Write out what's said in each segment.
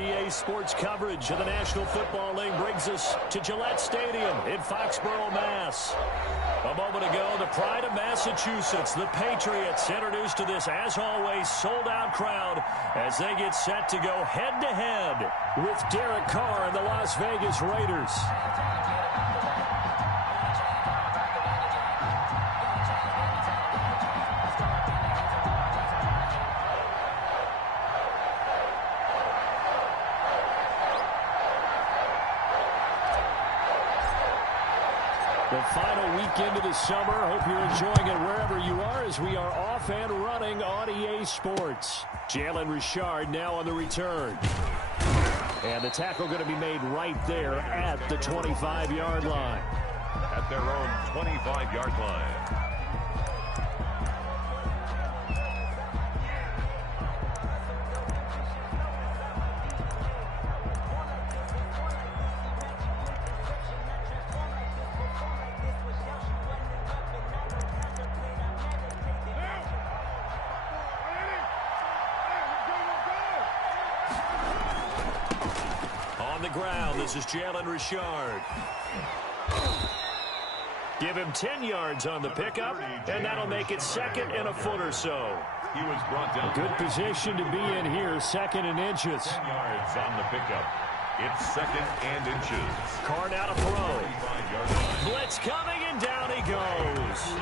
EA Sports coverage of the National Football League brings us to Gillette Stadium in Foxborough, Mass. A moment ago, the pride of Massachusetts, the Patriots, introduced to this, as always, sold-out crowd as they get set to go head-to-head with Derek Carr and the Las Vegas Raiders. The final weekend of the summer. Hope you're enjoying it wherever you are as we are off and running on EA Sports. Jalen Richard now on the return. And the tackle going to be made right there at the 25-yard line. At their own 25-yard line. This is Jalen Richard. Give him 10 yards on the pickup, and that'll make it second and a foot or so. He was brought down. A good position to be in here, second and inches. 10 yards on the pickup. It's second and inches. Carr now to throw. Blitz coming, and down he goes.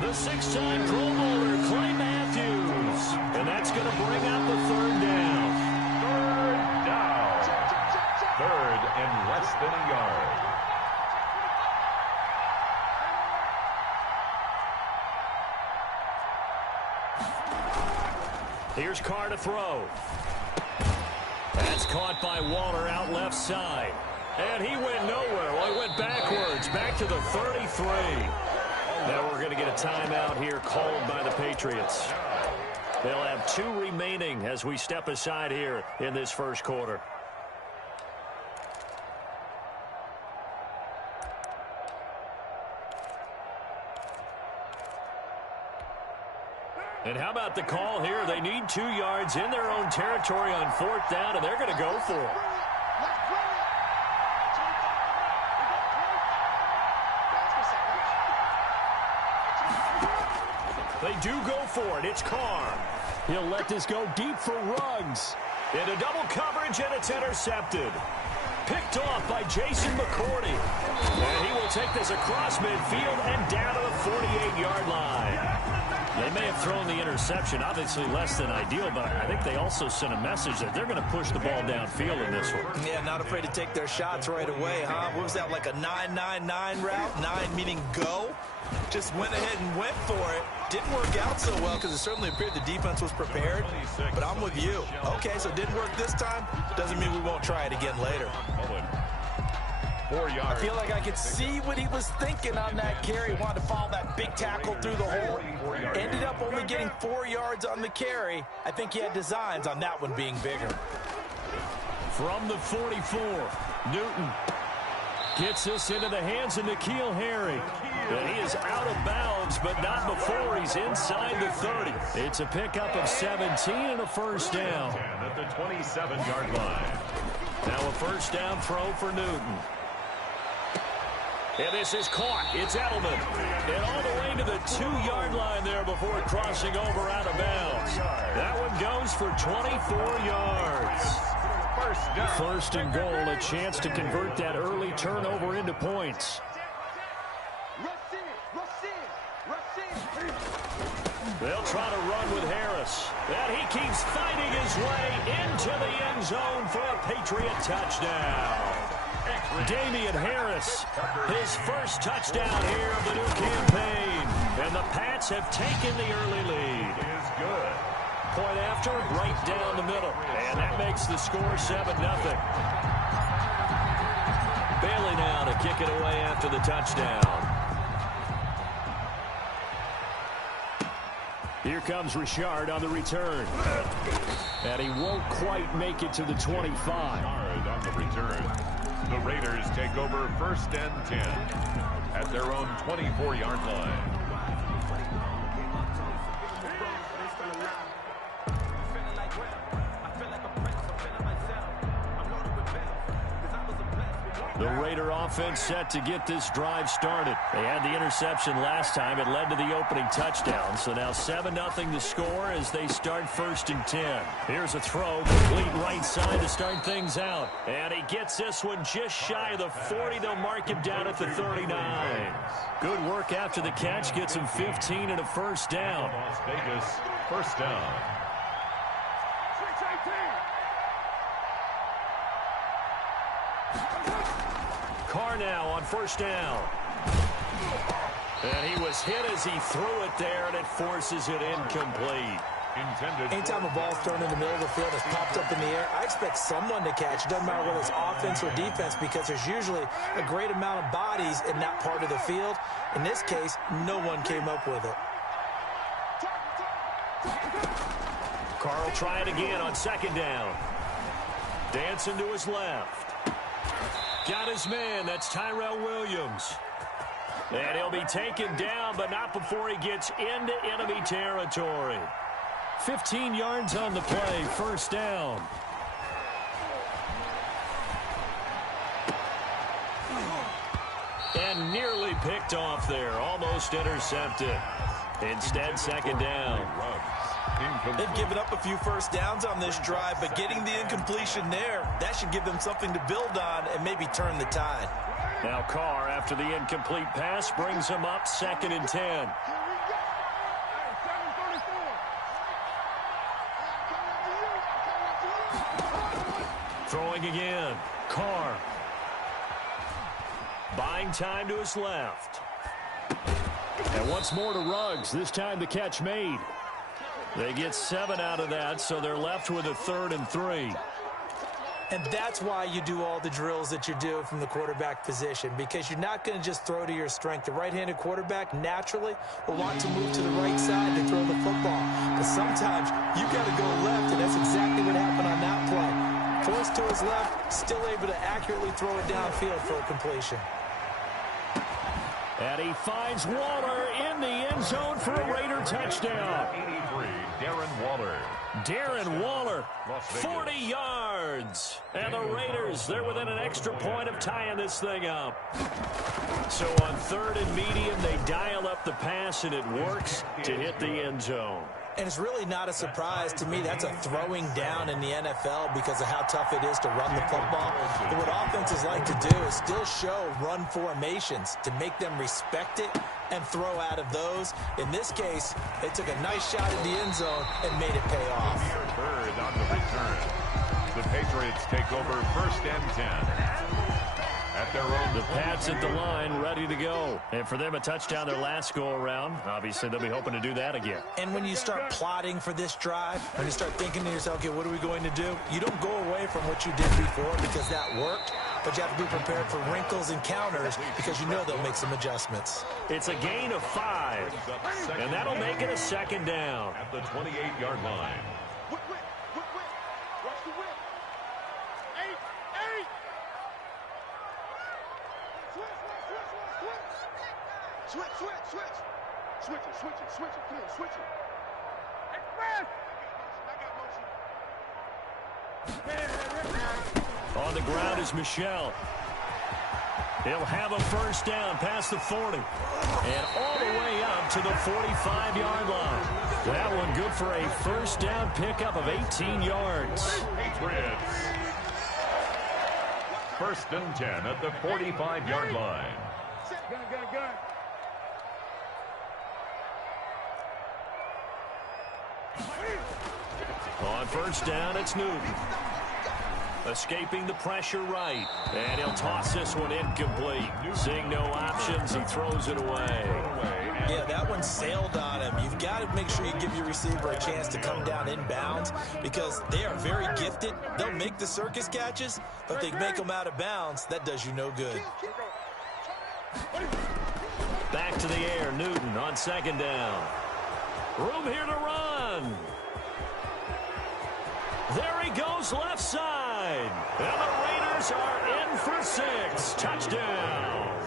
The six-time Pro Bowler, Clay Matthews. And that's going to bring out the third down. Third and less than a yard. Here's Carr to throw. That's caught by Waller out left side. And he went nowhere. Well, he went backwards, back to the 33. Now we're going to get a timeout here called by the Patriots. They'll have 2 remaining as we step aside here in this first quarter. And how about the call here? They need 2 yards in their own territory on 4th down, and they're going to go for it. They do go for it. It's Carr. He'll let this go deep for Ruggs. Into double coverage, and it's intercepted. Picked off by Jason McCourty. And he will take this across midfield and down to the 48-yard line. They may have thrown the interception, obviously less than ideal, but I think they also sent a message that they're going to push the ball downfield in this one. Yeah, not afraid to take their shots right away, huh? What was that, like a 9-9-9 route? 9 meaning go? Just went ahead and went for it. Didn't work out so well because it certainly appeared the defense was prepared. But I'm with you. Okay, so it didn't work this time. Doesn't mean we won't try it again later. 4 yards. I feel like I could see what he was thinking on that carry. Wanted to follow that big tackle through the hole. Ended up only getting 4 yards on the carry. I think he had designs on that one being bigger. From the 44, Newton gets this into the hands of N'Keal Harry. And he is out of bounds, but not before he's inside the 30. It's a pickup of 17 and a first down. At the 27-yard line. Now a first down throw for Newton. And this is caught. It's Edelman. And all the way to the 2-yard line there before crossing over out of bounds. That one goes for 24 yards. First and goal, a chance to convert that early turnover into points. They'll try to run with Harris. And he keeps fighting his way into the end zone for a Patriot touchdown. Damian Harris, his first touchdown here of the new campaign. And the Pats have taken the early lead. Is good. Point after, right down the middle. And that makes the score 7-0. Bailey now to kick it away after the touchdown. Here comes Richard on the return. And he won't quite make it to the 25. On the return. The Raiders take over 1st and 10 at their own 24-yard line. The Raider offense set to get this drive started. They had the interception last time. It led to the opening touchdown. So now 7-0 to score as they start 1st and 10. Here's a throw, complete right side to start things out. And he gets this one just shy of the 40. They'll mark him down at the 39. Good work after the catch. Gets him 15 and a 1st down. Las Vegas, 1st down. Carr now on 1st down. And he was hit as he threw it there, and it forces it incomplete. Anytime a ball's thrown in the middle of the field, it's popped up in the air, I expect someone to catch. It doesn't matter whether it's offense or defense, because there's usually a great amount of bodies in that part of the field. In this case, no one came up with it. Carr will try it again on 2nd down. Dancing to his left. Got his man. That's Tyrell Williams. And he'll be taken down, but not before he gets into enemy territory. 15 yards on the play. 1st down. And nearly picked off there. Almost intercepted. Instead, 2nd down. They've given up a few 1st downs on this drive, but getting the incompletion there, that should give them something to build on and maybe turn the tide. Now Carr, after the incomplete pass, brings him up 2nd and 10. Throwing again. Carr. Buying time to his left. And once more to Ruggs. This time the catch made. They get 7 out of that, so they're left with a 3rd and 3. And that's why you do all the drills that you do from the quarterback position, because you're not going to just throw to your strength. The right-handed quarterback naturally will want to move to the right side to throw the football. But sometimes you got to go left, and that's exactly what happened on that play. Forced to his left, still able to accurately throw it downfield for a completion. And he finds Waller in the end zone for a Raider touchdown. 83, Darren Waller. Darren Waller, 40 yards. And the Raiders, they're within an extra point of tying this thing up. So on 3rd and medium, they dial up the pass, and it works to hit the end zone. And it's really not a surprise to me. That's a throwing down in the NFL because of how tough it is to run the football. But what offenses like to do is still show run formations to make them respect it and throw out of those. In this case, they took a nice shot at the end zone and made it pay off. 3rd on the return. The Patriots take over 1st and 10. At their own. The Pats at the line, ready to go. And for them, a touchdown their last go-around. Obviously, they'll be hoping to do that again. And when you start plotting for this drive, when you start thinking to yourself, okay, what are we going to do? You don't go away from what you did before because that worked, but you have to be prepared for wrinkles and counters because you know they'll make some adjustments. It's a gain of 5, and that'll make it a 2nd down. At the 28-yard line. Switch it. On the ground is Michel. He'll have a 1st down past the 40. And all the way up to the 45-yard line. That one good for a 1st down pickup of 18 yards. Patriots. 1st and 10 at the 45-yard line. Gun. On 1st down, it's Newton. Escaping the pressure right. And he'll toss this one incomplete. Seeing no options, he throws it away. Yeah, that one sailed on him. You've got to make sure you give your receiver a chance to come down inbounds because they are very gifted. They'll make the circus catches, but they make them out of bounds. That does you no good. Back to the air, Newton on 2nd down. Room here to run. There he goes left side. And the Raiders are in for 6. Touchdown.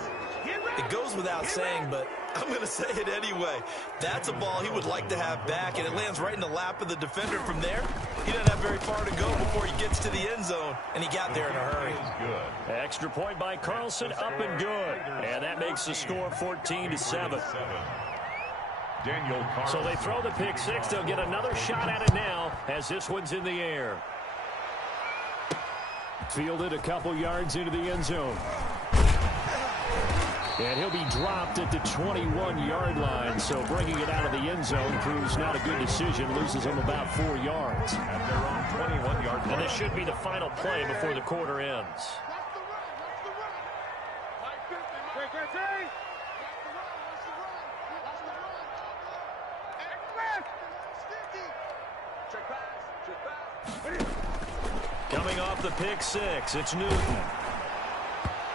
It goes without saying, but I'm going to say it anyway. That's a ball he would like to have back, and it lands right in the lap of the defender. From there, he doesn't have very far to go before he gets to the end zone, and he got there in a hurry. Extra point by Carlson, up and good. And that makes the score 14-7. So they throw the pick six. They'll get another shot at it now as this one's in the air. Fielded a couple yards into the end zone. And he'll be dropped at the 21-yard line. So bringing it out of the end zone proves not a good decision. Loses him about 4 yards. At their own 21-yard line. And this should be the final play before the quarter ends. Coming off the pick six, it's Newton.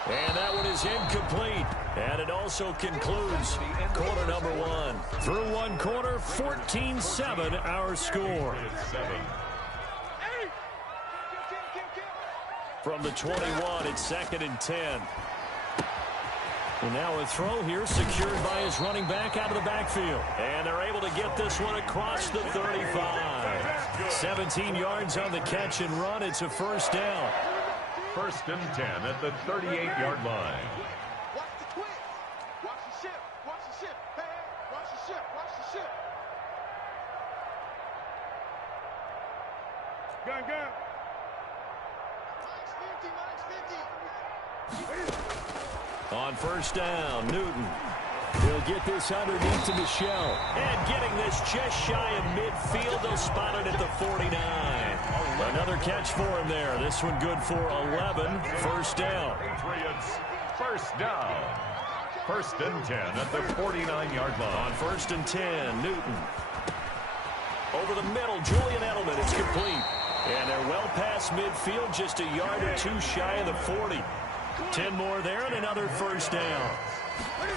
And that one is incomplete. And it also concludes quarter number one. Through one quarter, 14-7 our score. From the 21, it's 2nd and 10. And now a throw here secured by his running back out of the backfield. And they're able to get this one across the 35. 17 yards on the catch and run. It's a first down. 1st and 10 at the 38-yard line. Watch the twist. Watch the ship. Watch the ship. Hey, watch the ship. Watch the ship. Gun, gun. Max 50, Max 50. On first down, Newton. He'll get this underneath to Michelle. And getting this just shy of midfield. They'll spot it at the 49. Another catch for him there. This one good for 11. First down. Patriots, first down. 1st and 10 at the 49-yard line. On 1st and 10, Newton. Over the middle, Julian Edelman. It's complete. And they're well past midfield, just a yard or two shy of the 40. 10 more there and another first down.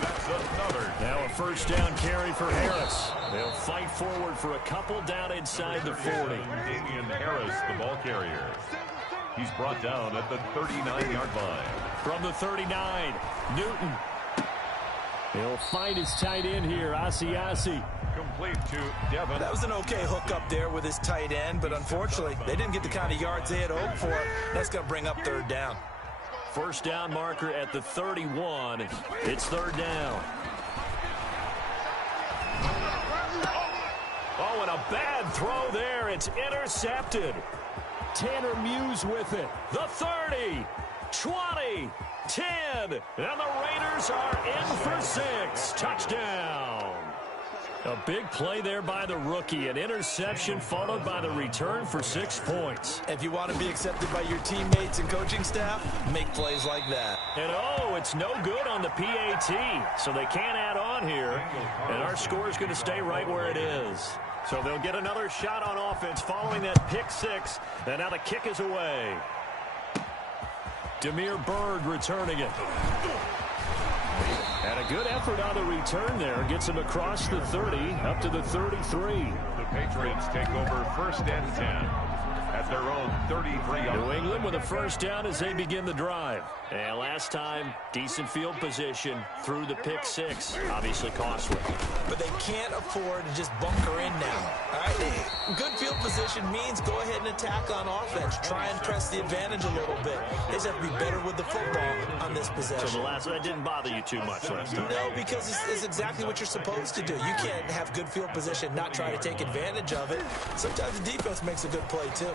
That's another. Now a first down carry for Harris. They'll fight forward for a couple down inside the 40. Damian Harris, the ball carrier. He's brought down at the 39-yard line. From the 39, Newton. He'll find his tight end here, Asiasi. Complete to Devin. That was an okay hook up there with his tight end, but unfortunately, they didn't get the kind of yards they had hoped for. That's going to bring up 3rd down. First down marker at the 31. It's 3rd down. Oh, and a bad throw there. It's intercepted. Tanner Muse with it. The 30, 20, 10. And the Raiders are in for 6. Touchdown. A big play there by the rookie. An interception followed by the return for 6 points. If you want to be accepted by your teammates and coaching staff, make plays like that. And oh, it's no good on the PAT. So they can't add on here. And our score is going to stay right where it is. So they'll get another shot on offense following that pick six. And now the kick is away. Demir Bird returning it. And a good effort on the return there. Gets him across the 30, up to the 33. The Patriots take over 1st and 10 at their own 33-yard line. New England with a first down as they begin the drive. And last time, decent field position through the pick six. Obviously costly. But they can't afford to just bunker in now. All right? Good field position means go ahead and attack on offense. Try and press the advantage a little bit. They just have to be better with the football on this possession. So the last one, that didn't bother you too much last time. No, because it's exactly what you're supposed to do. You can't have good field position, not try to take advantage of it. Sometimes the defense makes a good play, too.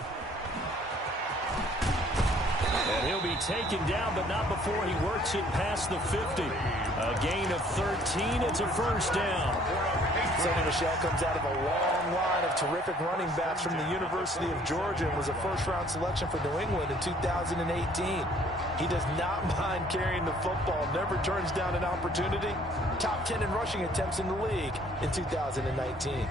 And he'll be taken down, but not before he works it past the 50. A gain of 13. It's a first down. Sonny Michel comes out of a long line of terrific running backs from the University of Georgia and was a first-round selection for New England in 2018. He does not mind carrying the football, never turns down an opportunity. Top 10 in rushing attempts in the league in 2019.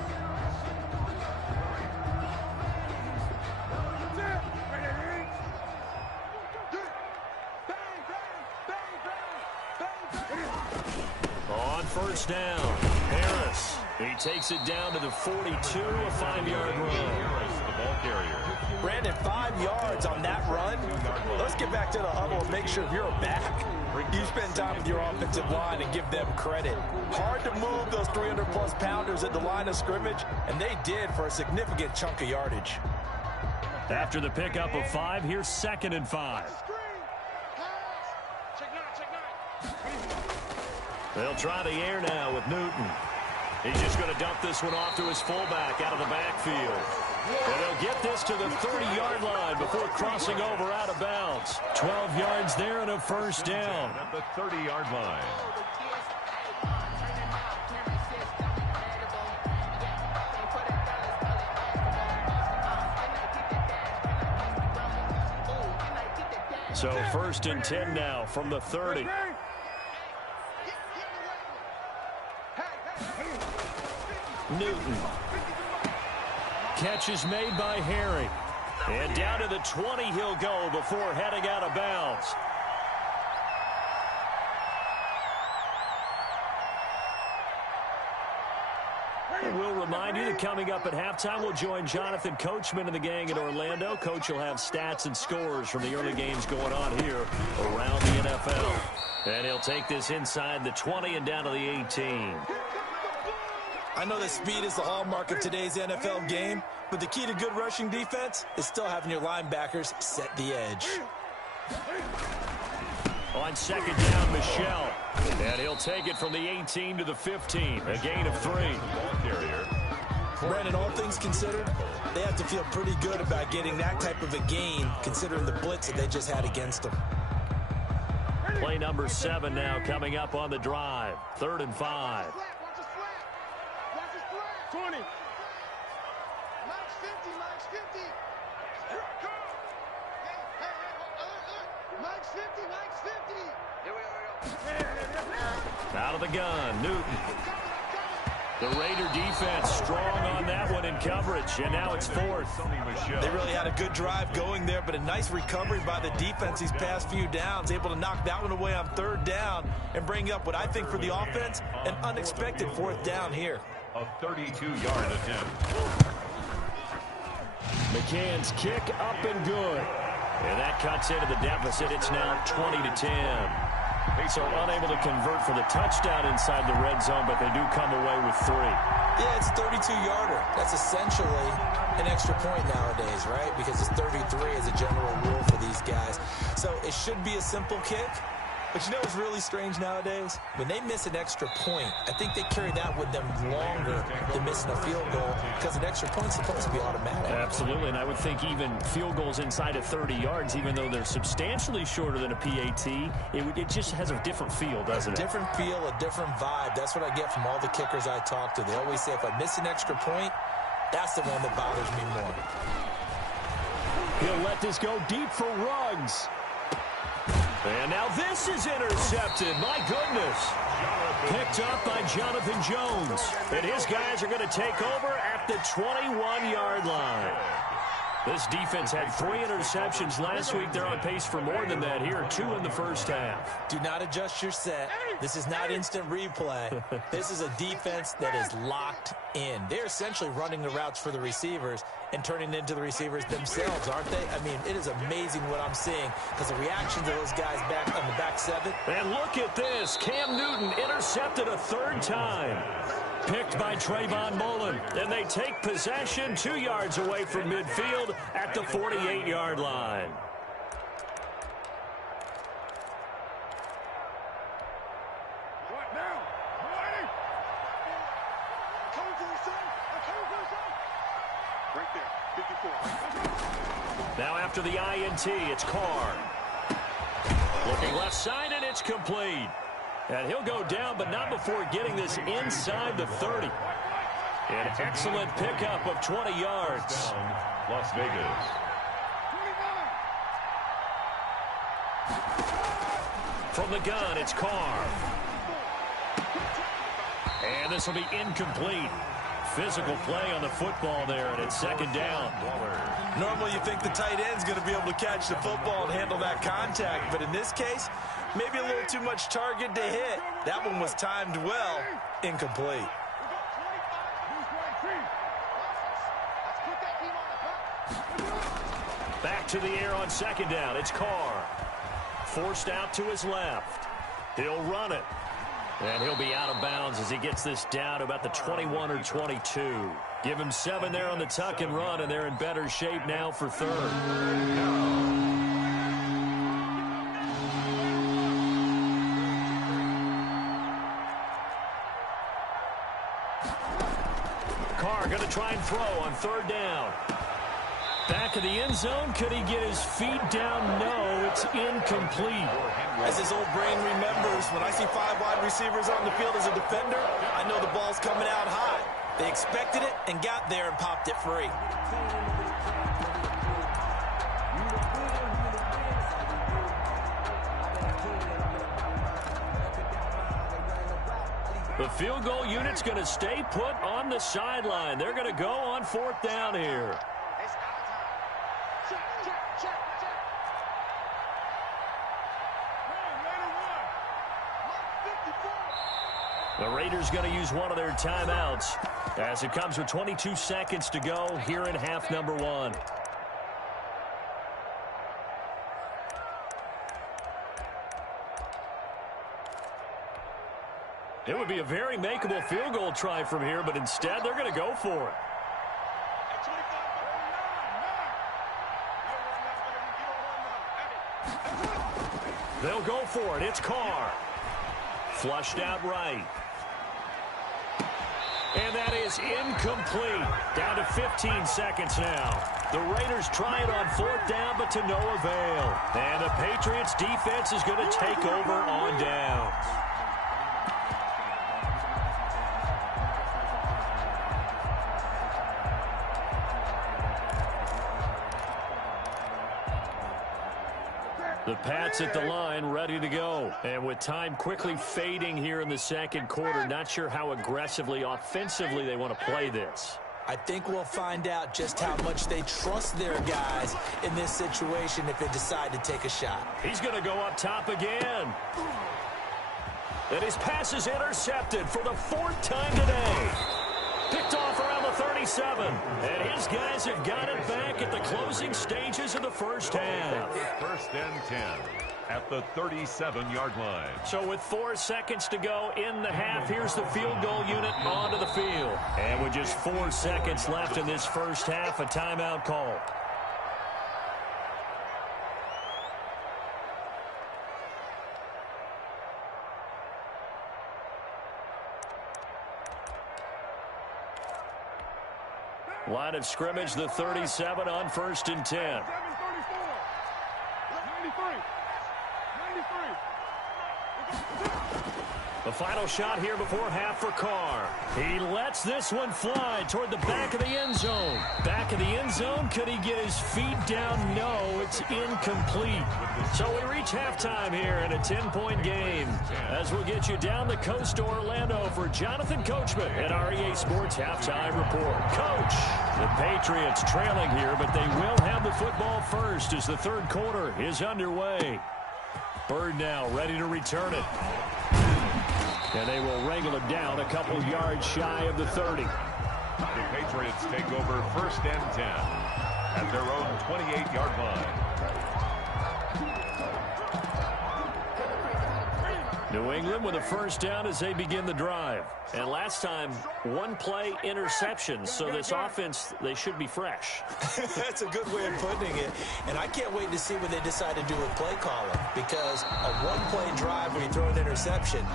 On first down, Harris. He takes it down to the 42, a 5-yard run. The ball carrier. Brandon, 5 yards on that run. Let's get back to the huddle and make sure if you're a back, you spend time with your offensive line and give them credit. Hard to move those 300-plus pounders at the line of scrimmage, and they did for a significant chunk of yardage. After the pickup of 5, here's 2nd and 5. They'll try the air now with Newton. He's just going to dump this one off to his fullback out of the backfield. And they'll get this to the 30-yard line before crossing over out of bounds. 12 yards there and a first down. At the 30-yard line. So 1st and 10 now from the 30. Newton. Catch is made by Harry. And down to the 20 he'll go before heading out of bounds. We'll remind you that coming up at halftime, we'll join Jonathan Coachman and the gang in Orlando. Coach will have stats and scores from the early games going on here around the NFL. And he'll take this inside the 20 and down to the 18. I know that speed is the hallmark of today's NFL game, but the key to good rushing defense is still having your linebackers set the edge. On 2nd down, Michelle. And he'll take it from the 18 to the 15. A gain of 3. Brandon, all things considered, they have to feel pretty good about getting that type of a gain, considering the blitz that they just had against them. Play number 7 now coming up on the drive. 3rd and 5. 20. Max 50, Max 50. Here I come. Hey, Max 50, Max 50. Here we go. Out of the gun, Newton. The Raider defense strong on that one in coverage, and now it's 4th. They really had a good drive going there, but a nice recovery by the defense these past few downs, able to knock that one away on 3rd down and bring up what I think for the offense, an unexpected 4th down here. A 32-yard attempt. McCann's kick up and good. And that cuts into the deficit. It's now 20-10. So unable to convert for the touchdown inside the red zone, but they do come away with 3. Yeah, it's a 32-yarder. That's essentially an extra point nowadays, right? Because it's 33 as a general rule for these guys. So it should be a simple kick. But you know what's really strange nowadays? When they miss an extra point, I think they carry that with them longer than missing a field goal because an extra point's supposed to be automatic. Absolutely, and I would think even field goals inside of 30 yards, even though they're substantially shorter than a PAT, it just has a different feel, doesn't it? A different feel, a different vibe. That's what I get from all the kickers I talk to. They always say if I miss an extra point, that's the one that bothers me more. He'll let this go deep for Ruggs. And now this is intercepted. My goodness. Picked up by Jonathan Jones. And his guys are going to take over at the 21-yard line. This defense had 3 interceptions last week. They're on pace for more than that here. 2 in the first half. Do not adjust your set. This is not instant replay. This is a defense that is locked in. They're essentially running the routes for the receivers and turning into the receivers themselves, aren't they? I mean, it is amazing what I'm seeing because the reaction to those guys back on the back 7. And look at this. Cam Newton intercepted a 3rd time. Picked by Trayvon Mullen. And they take possession 2 yards away from midfield at the 48-yard line. What now? Right there, 54. Now after the INT, it's Carr. Looking left side, and it's complete. And he'll go down, but not before getting this inside the 30. An excellent pickup of 20 yards. Las Vegas. From the gun, it's Carr. And this will be incomplete. Physical play on the football there, and it's 2nd down. Normally you think the tight end's going to be able to catch the football and handle that contact, but in this case, maybe a little too much target to hit. That one was timed well, incomplete. Back to the air on second down. It's Carr. Forced out to his left. He'll run it. And he'll be out of bounds as he gets this down to about the 21 or 22. Give him 7 there on the tuck and run, and they're in better shape now for third. Carr going to try and throw on third down. Back of the end zone. Could he get his feet down? No, it's incomplete. As his old brain remembers, when I see 5 wide receivers on the field as a defender, I know the ball's coming out high. They expected it and got there and popped it free. The field goal unit's going to stay put on the sideline. They're going to go on fourth down here. The Raiders going to use one of their timeouts as it comes with 22 seconds to go here in half number 1. It would be a very makeable field goal try from here, but instead they're going to go for it. They'll go for it. It's Carr. Flushed out right. And that is incomplete. Down to 15 seconds now. The Raiders try it on fourth down, but to no avail. And the Patriots defense is going to take over on downs. The Pats at the line, ready to go. And with time quickly fading here in the second quarter, not sure how aggressively, offensively they want to play this. I think we'll find out just how much they trust their guys in this situation if they decide to take a shot. He's going to go up top again. And his pass is intercepted for the 4th time today. Picked off around the 37. And his guys have got it back at the closing stages of the first half. First and 10 at the 37-yard line. So with 4 seconds to go in the half, here's the field goal unit onto the field. And with just 4 seconds left in this first half, a timeout call. Line of scrimmage, the 37 on 1st and 10. 93. The final shot here before half for Carr. He lets this one fly toward the back of the end zone. Back of the end zone, could he get his feet down? No, it's incomplete. So we reach halftime here in a 10-point game. As we'll get you down the coast to Orlando for Jonathan Coachman at REA Sports Halftime Report. Coach, the Patriots trailing here, but they will have the football first as the third quarter is underway. Bird now ready to return it. And they will wrangle it down a couple yards shy of the 30. The Patriots take over 1st and 10 at their own 28-yard line. New England with a first down as they begin the drive. And last time, 1-play interception. So this offense, they should be fresh. That's a good way of putting it. And I can't wait to see what they decide to do with play calling. Because a 1-play drive where you throw an interception,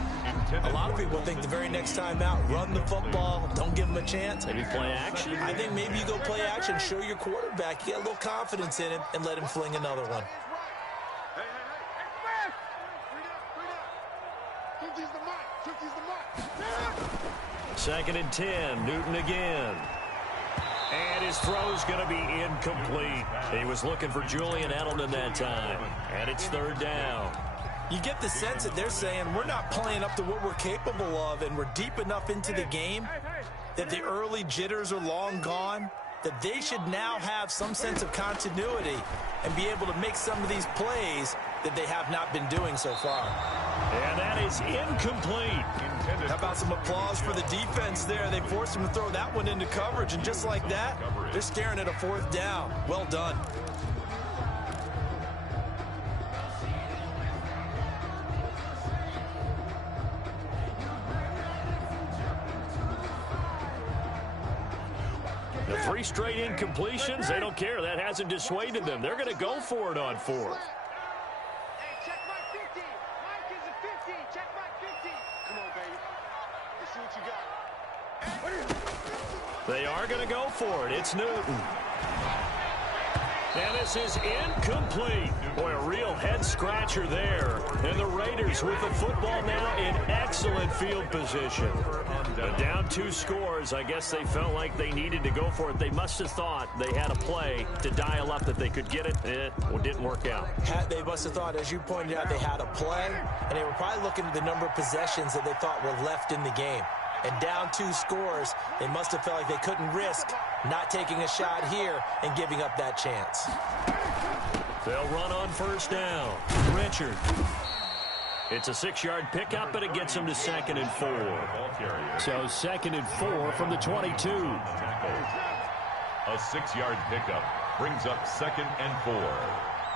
a lot of people think the very next time out, run the football, don't give them a chance. Maybe play action? I think maybe you go play action, show your quarterback, you get a little confidence in him, and let him fling another one. Second and 10, Newton again. And his throw's going to be incomplete. He was looking for Julian Edelman that time. And it's third down. You get the sense that they're saying we're not playing up to what we're capable of, and we're deep enough into the game that the early jitters are long gone, that they should now have some sense of continuity and be able to make some of these plays that they have not been doing so far. And that is incomplete. How about some applause for the defense there? They forced him to throw that one into coverage, and just like that, they're staring at a 4th down. Well done. The 3 straight incompletions, they don't care. That hasn't dissuaded them. They're going to go for it on 4th. Hey, check Mike 50. Mike is a 50. Check Mike 50. Come on, baby. Let's see what you got. They are going to go for it. It's Newton. And this is incomplete. Boy, a real head-scratcher there. And the Raiders with the football now in excellent field position. But down 2 scores, I guess they felt like they needed to go for it. They must have thought they had a play to dial up that they could get it. It didn't work out. They must have thought, as you pointed out, they had a play, and they were probably looking at the number of possessions that they thought were left in the game. And down 2 scores, they must have felt like they couldn't risk not taking a shot here and giving up that chance. They'll run on 1st down. Richard. It's a 6-yard pickup, and it gets them to 2nd and 4. So 2nd and 4 from the 22. A 6-yard pickup brings up 2nd and 4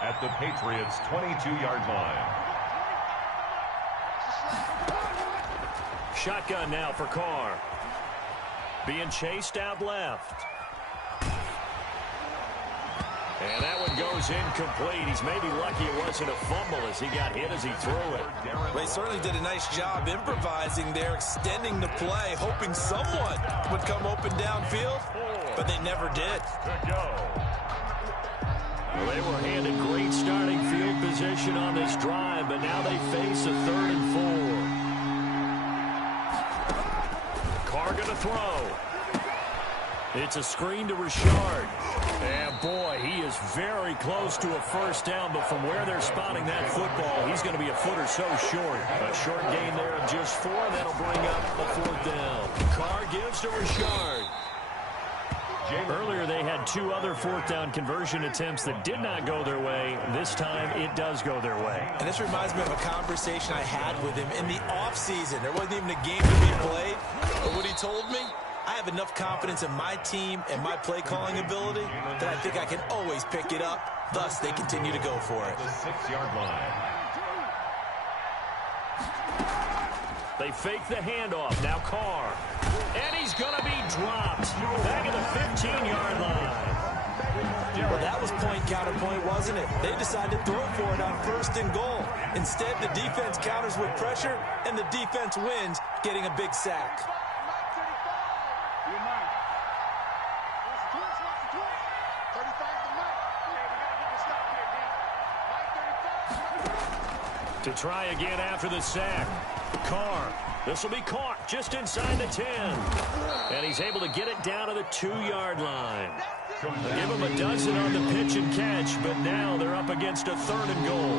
at the Patriots' 22-yard line. Shotgun now for Carr. Being chased out left. And that one goes incomplete. He's maybe lucky it wasn't a fumble as he got hit as he threw it. They certainly did a nice job improvising there, extending the play, hoping someone would come open downfield, but they never did. Well, they were handed great starting field position on this drive, but now they face a 3rd and 4. Carr going to throw. It's a screen to Richard. And, boy, he is very close to a 1st down, but from where they're spotting that football, he's going to be a foot or so short. A short gain there of just 4. That'll bring up a 4th down. Carr gives to Richard. Earlier, they had 2 other 4th down conversion attempts that did not go their way. This time, it does go their way. And this reminds me of a conversation I had with him in the offseason. There wasn't even a game to be played. But what he told me, I have enough confidence in my team and my play-calling ability that I think I can always pick it up. Thus, they continue to go for it. The 6-yard line. They fake the handoff. Now Carr. And he's going to be dropped. Back at the 15-yard line. Well, that was point-counterpoint, wasn't it? They decided to throw for it on 1st and goal. Instead, the defense counters with pressure, and the defense wins, getting a big sack. To try again after the sack. Carr. This will be caught just inside the 10. And he's able to get it down to the 2-yard line. Give him a dozen on the pitch and catch, but now they're up against a 3rd and goal.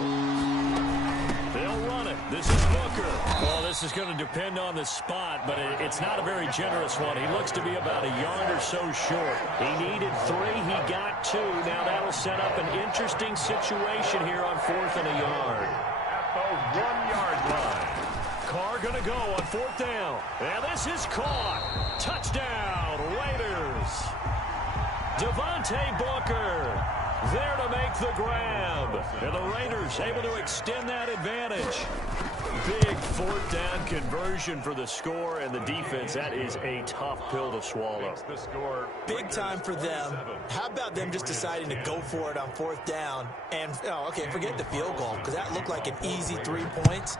They'll run it. This is Booker. Well, this is going to depend on the spot, but it's not a very generous one. He looks to be about a yard or so short. He needed 3. He got 2. Now that'll set up an interesting situation here on 4th and a yard. The 1-yard line. Carr going to go on 4th down. And this is caught. Touchdown, Raiders. Devontae Booker there to make the grab. And the Raiders able to extend that advantage. Big 4th down conversion for the score, and the defense, that is a tough pill to swallow. Big time for them. How about them just deciding to go for it on 4th down? And, okay, forget the field goal, because that looked like an easy 3 points.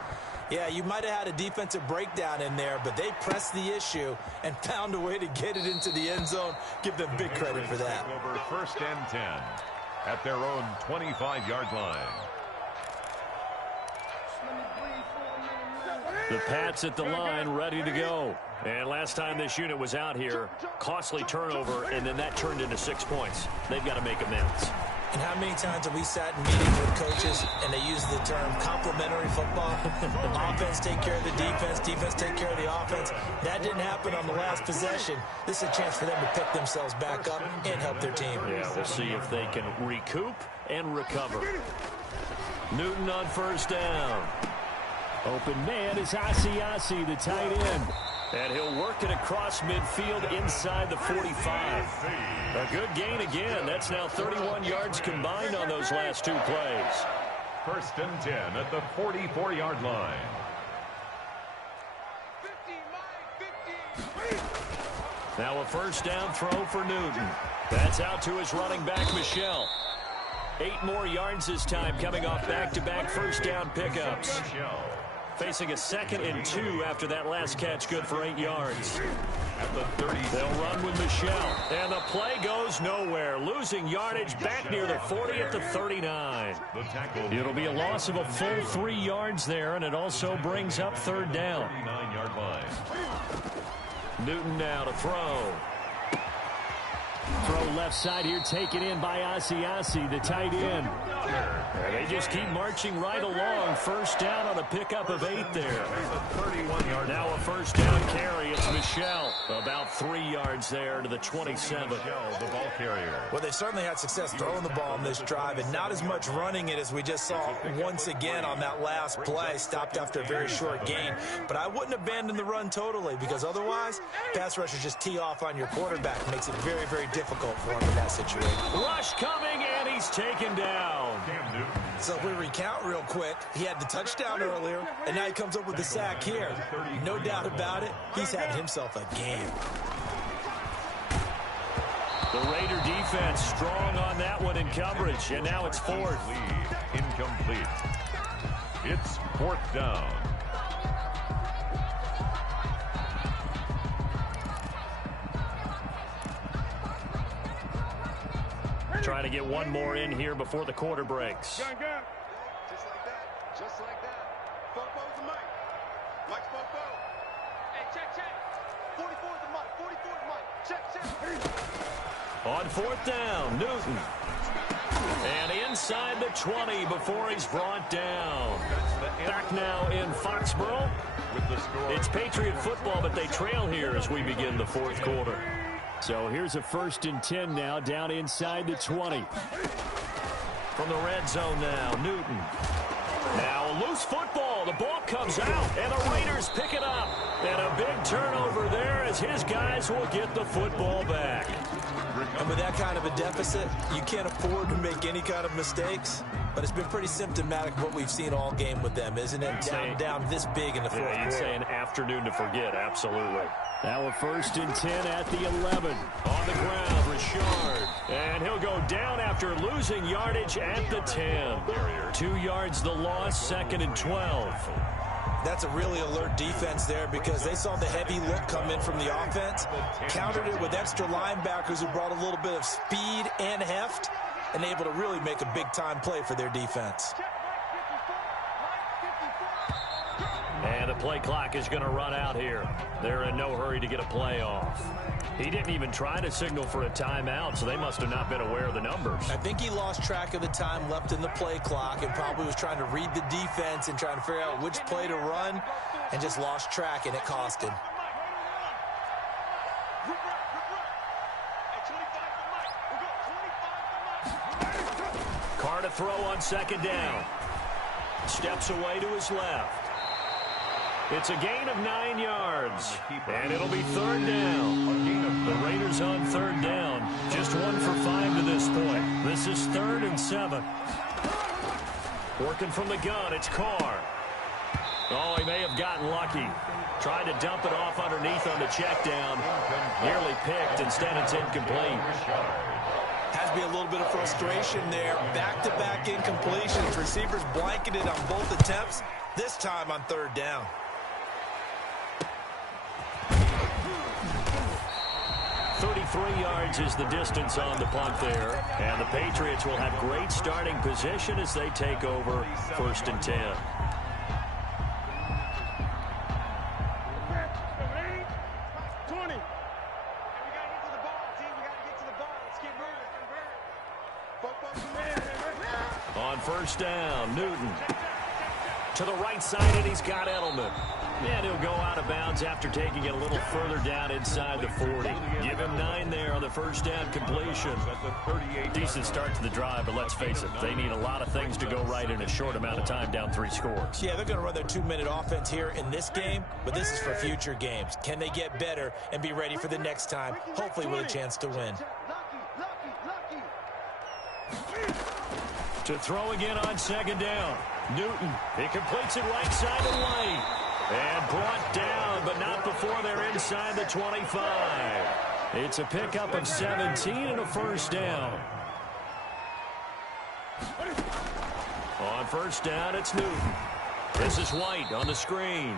Yeah, you might have had a defensive breakdown in there, but they pressed the issue and found a way to get it into the end zone. Give them big credit for that. Over 1st and 10 at their own 25-yard line. The Pats at the line, ready to go. And last time this unit was out here, costly turnover, and then that turned into 6 points. They've got to make amends. And how many times have we sat in meetings with coaches and they use the term complementary football? Offense take care of the defense, defense take care of the offense. That didn't happen on the last possession. This is a chance for them to pick themselves back up and help their team. Yeah, we'll see if they can recoup and recover. Newton on 1st down. Open man is Asiasi, the tight end. And he'll work it across midfield inside the 45. A good gain again. That's now 31 yards combined on those last 2 plays. 1st and 10 at the 44-yard line. 50, Mike, 50. Now a first down throw for Newton. That's out to his running back, Michelle. 8 more yards this time, coming off back-to-back first down pickups. Facing a 2nd and 2 after that last catch, good for 8 yards. At the 30. They'll run with Michelle. And the play goes nowhere. Losing yardage back near the 40 at the 39. It'll be a loss of a full 3 yards there, and it also brings up 3rd down. 39-yard line. Newton now to throw. Throw left side here, taken in by Asiasi, the tight end. They just keep marching right along. First down on a pickup of 8 there. Now a first down carry. It's Michelle. About 3 yards there to the 27. The ball carrier. Well, they certainly had success throwing the ball on this drive, and not as much running it as we just saw once again on that last play. Stopped after a very short gain. But I wouldn't abandon the run totally, because otherwise, pass rushers just tee off on your quarterback. Makes it very, very difficult for him in that situation. Rush coming, and he's taken down. So if we recount real quick, he had the touchdown earlier, and now he comes up with the sack here. No doubt about it, he's having himself a game. The Raider defense strong on that one in coverage, and now it's 4th. Incomplete. It's 4th down. Trying to get one more in here before the quarter breaks. Just like that. Just like that. Fofo's the mic. Mike's Fofo. Hey, check. 44's the mic. 44's the mic. Check. On 4th down, Newton. And inside the 20 before he's brought down. Back now in Foxborough. It's Patriot football, but they trail here as we begin the 4th quarter. So here's a 1st and 10 now, down inside the 20. From the red zone now, Newton. Now a loose football. The ball comes out, and the Raiders pick it up. And a big turnover there as his guys will get the football back. And with that kind of a deficit, you can't afford to make any kind of mistakes. But it's been pretty symptomatic of what we've seen all game with them, isn't it? Down this big in the 4th quarter. You'd say an afternoon to forget, absolutely. Now a 1st and 10 at the 11. On the ground, Richard. And he'll go down after losing yardage at the 10. 2 yards the loss, 2nd and 12. That's a really alert defense there because they saw the heavy look come in from the offense, countered it with extra linebackers who brought a little bit of speed and heft, and able to really make a big-time play for their defense. And the play clock is going to run out here. They're in no hurry to get a play off. He didn't even try to signal for a timeout, so they must have not been aware of the numbers. I think he lost track of the time left in the play clock and probably was trying to read the defense and trying to figure out which play to run and just lost track, and it cost him. Carr to throw on 2nd down. Steps away to his left. It's a gain of 9 yards, and it'll be 3rd down. The Raiders on 3rd down. Just 1 for 5 to this point. This is 3rd and 7. Working from the gun, it's Carr. Oh, he may have gotten lucky. Tried to dump it off underneath on the check down. Nearly picked. Instead, it's incomplete. Has to be a little bit of frustration there. Back-to-back incompletions. Receivers blanketed on both attempts, this time on 3rd down. .3 yards is the distance on the punt there. And the Patriots will have great starting position as they take over 1st and 10. On 1st down, Newton. To the right side, and he's got Edelman. And he'll go out of bounds after taking it a little further down inside the 40. Give him 9 there on the 1st down completion. Decent start to the drive, but let's face it, they need a lot of things to go right in a short amount of time, down 3 scores. Yeah, they're going to run their 2-minute offense here in this game, but this is for future games. Can they get better and be ready for the next time, hopefully with a chance to win? To throw again on 2nd down. Newton, he completes it right side of lane. And brought down, but not before they're inside the 25. It's a pickup of 17 and a first down. On first down, it's Newton. This is White on the screen.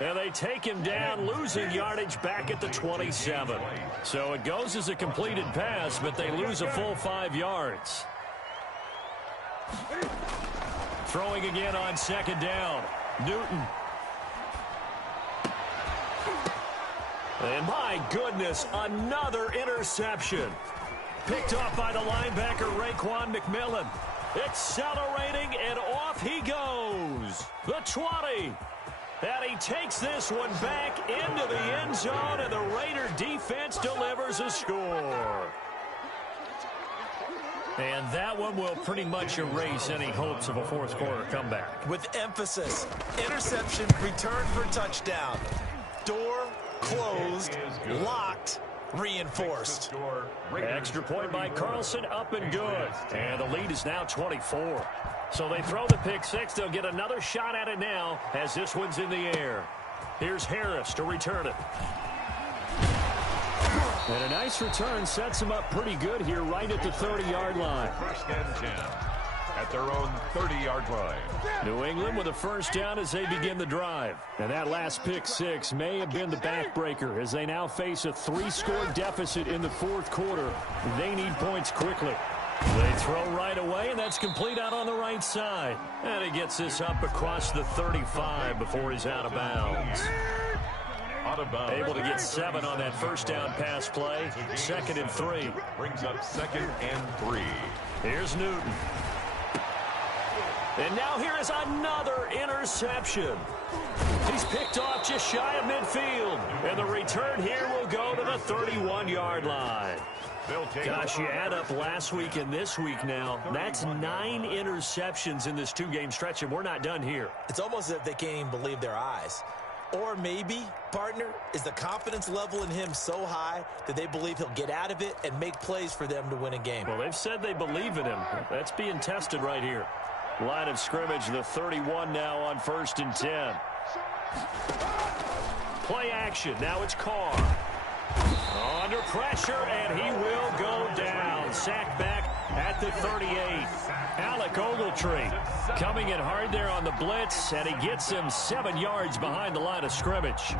And they take him down, losing yardage back at the 27. So it goes as a completed pass, but they lose a full 5 yards. Throwing again on second down. Newton. And my goodness, another interception. Picked off by the linebacker, Raekwon McMillan. Accelerating, and off he goes. The 20. And he takes this one back into the end zone, and the Raider defense delivers a score. And that one will pretty much erase any hopes of a fourth quarter comeback. With emphasis, interception, return for touchdown. Door closed, locked, reinforced. Extra point by Carlson, up and good. And the lead is now 24. So they throw the pick six. They'll get another shot at it now as this one's in the air. Here's Harris to return it. And a nice return sets them up pretty good here right at the 30-yard line. First and 10 at their own 30-yard line. New England with a first down as they begin the drive. And that last pick six may have been the backbreaker as they now face a 3-score deficit in the fourth quarter. They need points quickly. They throw right away, and that's complete out on the right side. And he gets this up across the 35 before he's out of bounds. Able to get 7 on that first down pass play. 2nd and 3. Brings up 2nd and 3. Here's Newton. And now here is another interception. He's picked off just shy of midfield. And the return here will go to the 31-yard line. Gosh, you add up last week and this week now, that's 9 interceptions in this 2-game stretch, and we're not done here. It's almost as if they can't even believe their eyes. Or maybe, partner, is the confidence level in him so high that they believe he'll get out of it and make plays for them to win a game. Well, they've said they believe in him. That's being tested right here. Line of scrimmage, the 31 now on 1st and 10. Play action. Now it's Carr. Under pressure, and he will go down. Sacked back at the 38. Alec Ogletree coming in hard there on the blitz, and he gets him 7 yards behind the line of scrimmage.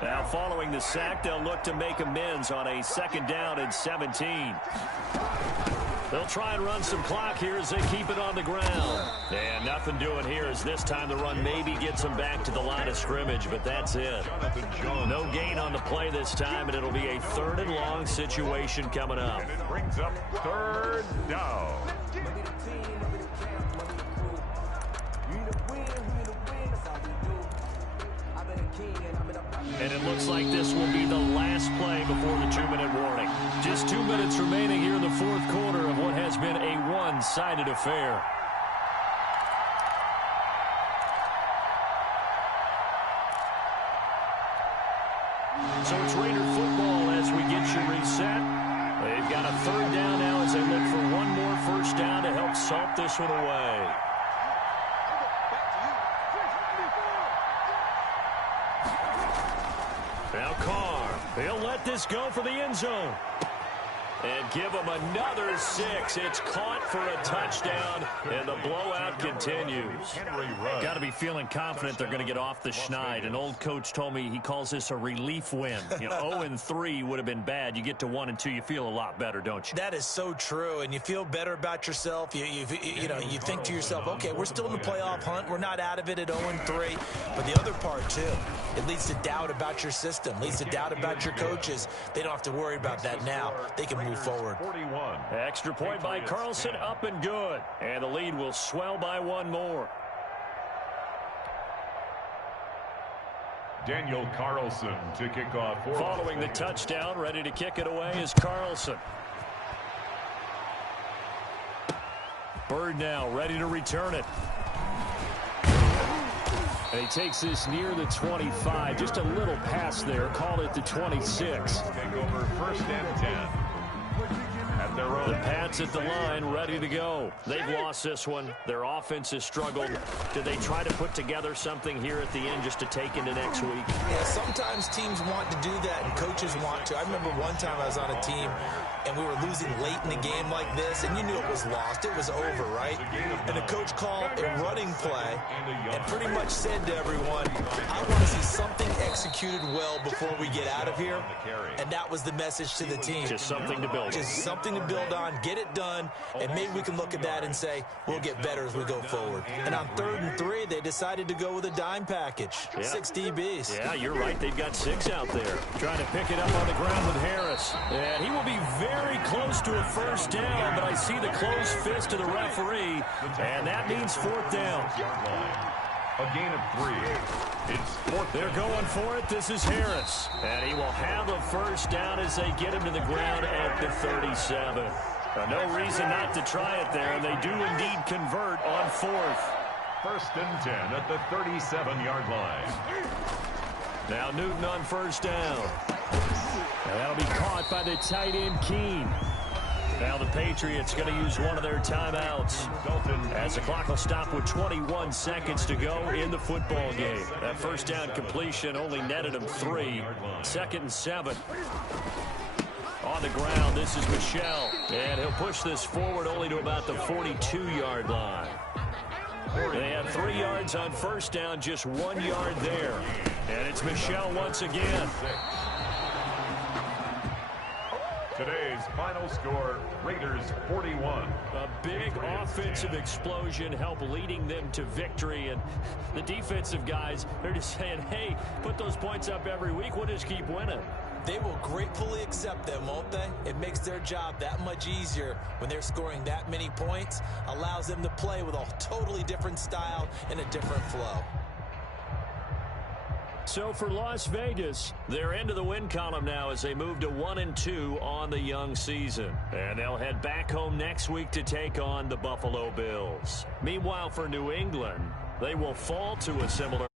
Now following the sack, they'll look to make amends on a 2nd down and 17. They'll try and run some clock here as they keep it on the ground. And nothing doing here as this time the run maybe gets them back to the line of scrimmage, but that's it. No gain on the play this time, and it'll be a 3rd and long situation coming up. And it brings up 3rd down. And it looks like this will be the last play before the 2-minute warning. Just 2 minutes remaining here in the fourth quarter of what has been a one-sided affair. So it's Raider football as we get you reset. They've got a 3rd down now as they look for one more first down to help salt this one away. Now Carr, he'll let this go for the end zone. And give him another 6. It's caught for a touchdown, and the blowout continues. Got to be feeling confident they're going to get off the schneid. An old coach told me he calls this a relief win. 0-3 would have been bad. You get to 1 and 2, you feel a lot better, don't you? That is so true, and you feel better about yourself. You think to yourself, okay, we're still in the playoff hunt. We're not out of it at 0-3. But the other part, too, it leads to doubt about your system, leads to doubt about your coaches. They don't have to worry about that now. They can move forward. 41. Extra point by Carlson, up and good. And the lead will swell by 1 more. Daniel Carlson to kick off. Following the touchdown, ready to kick it away is Carlson. Bird now ready to return it. And he takes this near the 25. Just a little pass there. Call it the 26. Take over 1st and 10 at at their own. The Pats at the line, ready to go. They've lost this one. Their offense has struggled. Do they try to put together something here at the end just to take into next week? Yeah, sometimes teams want to do that, and coaches want to. I remember one time I was on a team, and we were losing late in the game like this, and you knew it was lost. It was over, right? And the coach called a running play and pretty much said to everyone, I want to see something executed well before we get out of here. And that was the message to the team. Just something to build on. Just something to build on, get it done, and maybe we can look at that and say, we'll get better as we go forward. And on 3rd and 3, they decided to go with a dime package. Yeah. 6 DBs. Yeah, you're right. They've got 6 out there. Trying to pick it up on the ground with Harris. And he will be very close to a first down, but I see the closed fist of the referee, and that means 4th down. A gain of 3. It's 4th. They're going for it. This is Harris. And he will have a first down as they get him to the ground at the 37. No reason not to try it there, and they do indeed convert on 4th. 1st and 10 at the 37-yard line. Now Newton on first down. And that'll be caught by the tight end, Keene. Now the Patriots going to use one of their timeouts as the clock will stop with 21 seconds to go in the football game. That first down completion only netted him 3. 2nd and 7. On the ground, this is Michel. And he'll push this forward only to about the 42-yard line. They had 3 yards on first down, just 1 yard there. And it's Michel once again. Today's final score, Raiders 41. A big offensive explosion helped leading them to victory. And the defensive guys, they're just saying, hey, put those points up every week. We'll just keep winning. They will gratefully accept them, won't they? It makes their job that much easier when they're scoring that many points. Allows them to play with a totally different style and a different flow. So for Las Vegas, they're into the win column now as they move to 1-2 on the young season. And they'll head back home next week to take on the Buffalo Bills. Meanwhile, for New England, they will fall to a similar